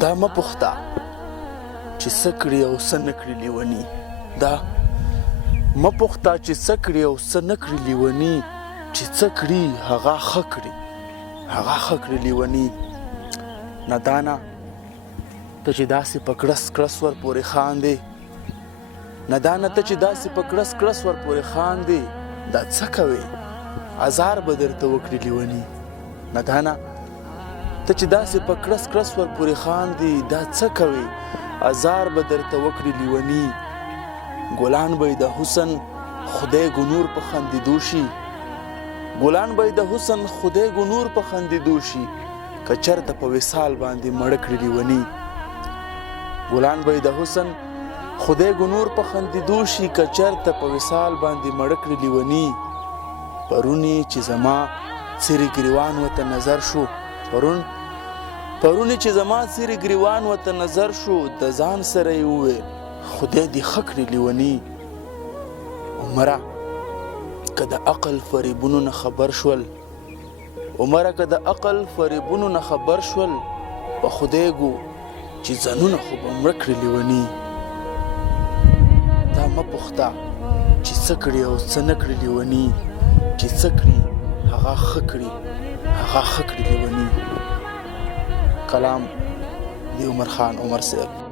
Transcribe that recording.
دا مه پوښته چې څه کړي او څه نه کړي لیوني. دا مه پوښته چې څه کړي او څه نه کړي لیوني، چې څه کړي هغه ښه کړي، هغه ښه کړي لیوني. نادانه ته چې داسې په کړس کړس ور پورې خاندې، نادانه ته چې داسې په کړس کړس ور پورې خاندې، دا څه کوې؟ ازار به درته وکړي لیوني. نادانه ته چې داسې په کړس کړس ور پورې خاندې، دا څه کوې؟ ازار به درته وکړي لیوني. ګلان به د حسن خدای ګنور په خندېدو شي، ګلان به د حسن خدای ګنور په خندېدو شي، که چېرته په وصال باندې مړه کړي لیوني. ګلان به د حسن خدای ګنور په خندېدو شي، که چېرته په وصال باندې مړه کړي لیوني. پرونی چې زما څیرې ګریوان ورته نظر شو، پرونی چې زما څیرې ګریوان ورته نظر شو، د ځان سره یې وویل خدای دې ښه کړي لیوني. عمره که د عقل فریبونو نه خبر شول، عمره که د عقل فریبونو نه خبر شول، په خدای ګو چې ځانونه خو به مړه کړي لیوني. دا مه پوښته چې څه کړي او څه نه کړي لیوني، چې څه کړي هغه ښه کړي، هغه ښه کړي لیوني. کلام دی عمر خان عمر صاحب.